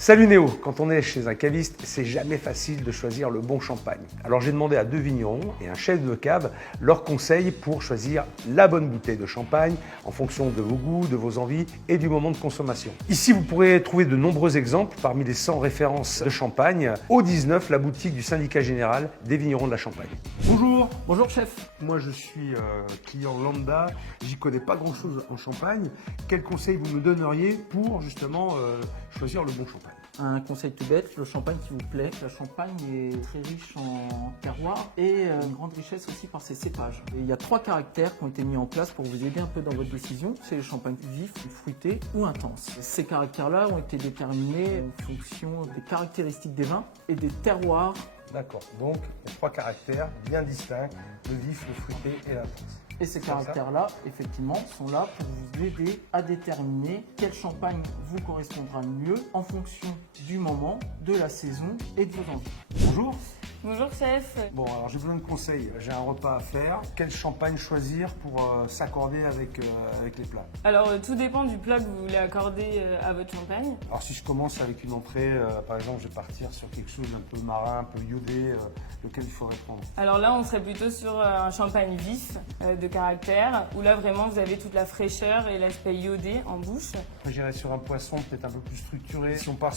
Salut Néo, quand on est chez un caviste, c'est jamais facile de choisir le bon champagne. Alors j'ai demandé à deux vignerons et un chef de cave leurs conseils pour choisir la bonne bouteille de champagne en fonction de vos goûts, de vos envies et du moment de consommation. Ici vous pourrez trouver de nombreux exemples parmi les 100 références de champagne. Au 19, la boutique du syndicat général des vignerons de la Champagne. Bonjour. Bonjour chef. Moi je suis client lambda, j'y connais pas grand chose en champagne. Quels conseils vous me donneriez pour justement choisir le bon champagne? Un conseil tout bête, le champagne qui vous plaît. La Champagne est très riche en terroir et une grande richesse aussi par ses cépages. Et il y a 3 caractères qui ont été mis en place pour vous aider un peu dans votre décision. C'est le champagne vif, fruité ou intense. Ces caractères-là ont été déterminés en fonction des caractéristiques des vins et des terroirs. D'accord, donc les 3 caractères bien distincts, le vif, le fruité et l'intense. Et ces caractères-là, effectivement, sont là pour vous aider à déterminer quel champagne vous correspondra le mieux en fonction du moment, de la saison et de vos envies. Bonjour. Bonjour chef. Bon, alors j'ai besoin de conseils. J'ai un repas à faire. Quel champagne choisir pour s'accorder avec les plats? Alors tout dépend du plat que vous voulez accorder à votre champagne. Alors si je commence avec une entrée, par exemple, je vais partir sur quelque chose d'un peu marin, un peu iodé, lequel il faudrait prendre? Alors là on serait plutôt sur un champagne vif de caractère, où là vraiment vous avez toute la fraîcheur et l'aspect iodé en bouche. J'irais sur un poisson peut-être un peu plus structuré. Si on part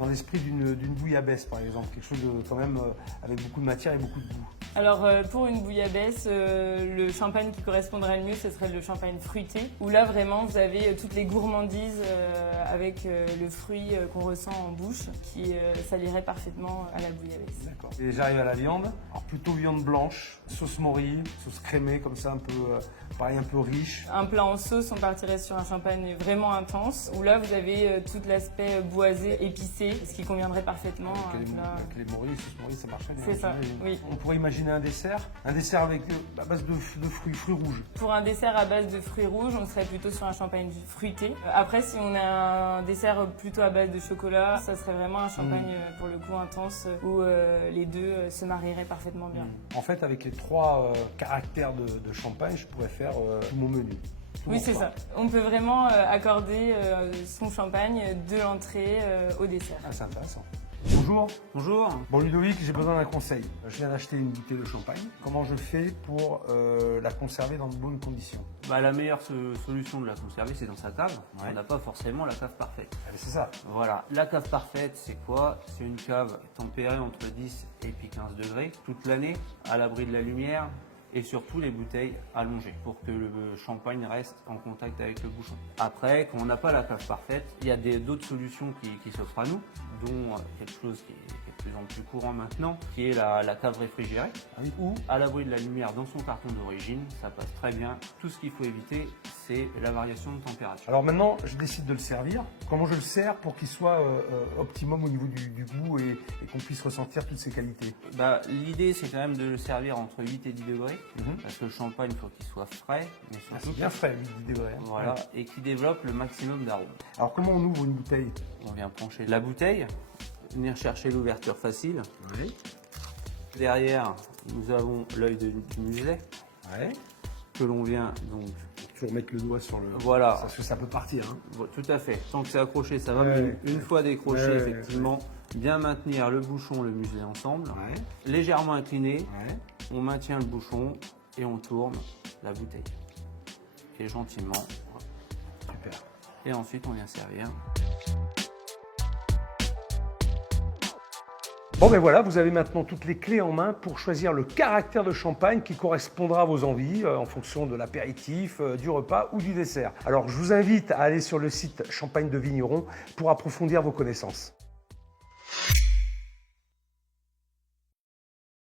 dans l'esprit d'une bouillabaisse par exemple, quelque chose de quand même avec beaucoup de matière et beaucoup de goût. Alors pour une bouillabaisse, le champagne qui correspondrait le mieux, ce serait le champagne fruité, où là vraiment vous avez toutes les gourmandises avec le fruit qu'on ressent en bouche, qui s'allierait parfaitement à la bouillabaisse. D'accord. Et j'arrive à la viande. Alors plutôt viande blanche, sauce mori, sauce crémée comme ça un peu, pareil un peu riche. Un plat en sauce, on partirait sur un champagne vraiment intense, où là vous avez tout l'aspect boisé, épicé, ce qui conviendrait parfaitement à un plat. Avec les moris, sauce mori, ça marche bien. C'est ça, oui. On pourrait imaginer un dessert avec à base de fruits rouges. Pour un dessert à base de fruits rouges, on serait plutôt sur un champagne fruité. Après, si on a un dessert plutôt à base de chocolat, ça serait vraiment un champagne pour le coup intense où les deux se marieraient parfaitement bien. En fait, avec les 3 caractères de champagne, je pourrais faire tout mon menu. Oui, c'est ça. On peut vraiment accorder son champagne de l'entrée au dessert. Ah, c'est intéressant. Bonjour. Bonjour. Bon Ludovic, j'ai besoin d'un conseil. Je viens d'acheter une bouteille de champagne. Comment je fais pour la conserver dans de bonnes conditions? La meilleure solution de la conserver, c'est dans sa cave. Ouais. On n'a pas forcément la cave parfaite. Ah, c'est ça. Voilà, la cave parfaite, c'est quoi? C'est une cave tempérée entre 10 et puis 15 degrés toute l'année, à l'abri de la lumière et surtout les bouteilles allongées pour que le champagne reste en contact avec le bouchon. Après, quand on n'a pas la cave parfaite, il y a d'autres solutions qui s'offrent à nous, dont quelque chose qui est de plus en plus courant maintenant, qui est la cave réfrigérée, ou à l'abri de la lumière dans son carton d'origine, ça passe très bien. Tout ce qu'il faut éviter, c'est la variation de température. Alors maintenant, je décide de le servir. Comment je le sers pour qu'il soit optimum au niveau du goût et qu'on puisse ressentir toutes ses qualités? L'idée, c'est quand même de le servir entre 8 et 10 degrés, parce que le champagne, il faut qu'il soit frais, mais surtout C'est bien frais, 10 degrés. Hein. voilà, et qui développe le maximum d'arômes. Alors comment on ouvre une bouteille? On vient pencher la bouteille, venir chercher l'ouverture facile. Oui. Derrière, nous avons l'œil du muselet, Ouais. que l'on vient donc... Toujours mettre le doigt sur le... Voilà. Parce que ça peut partir. Hein. Tout à fait. Tant que c'est accroché, ça va. Ouais. Une fois décroché, Ouais, effectivement, bien maintenir le bouchon, le muselet ensemble. Ouais. Légèrement incliné, Ouais. on maintient le bouchon et on tourne la bouteille. Et gentiment. Super. Et ensuite, on vient servir. Bon ben voilà, vous avez maintenant toutes les clés en main pour choisir le caractère de champagne qui correspondra à vos envies en fonction de l'apéritif, du repas ou du dessert. Alors je vous invite à aller sur le site Champagne de Vigneron pour approfondir vos connaissances.